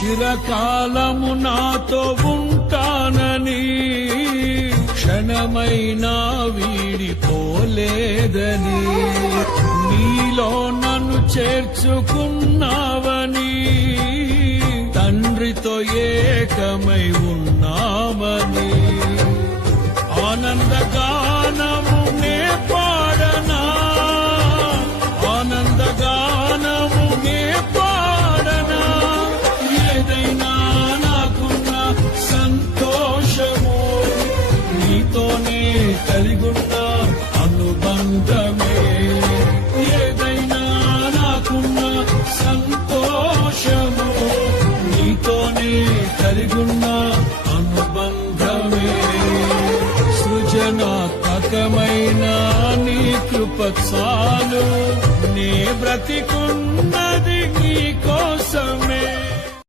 చిరకాలము నాతో ఉంటానని క్షణమైనా వీడిపోలేదని నీలో నన్ను చేర్చుకున్నావని తండ్రితో ఏకమై ఉన్నామని ఆనందగానము నే పాడనా ఆనందగానము నే పాడనా ఏదైనా నాకున్న సంతోషము నీతోనే కలిగున్న అనుబంధమే ఏదైనా నాకున్న సంతోషము నీతోనే కలిగున్న అనుబంధమే సృజనాత్మకమైన నీ కృప చాలు నే బ్రతికున్నది నీ కోసమే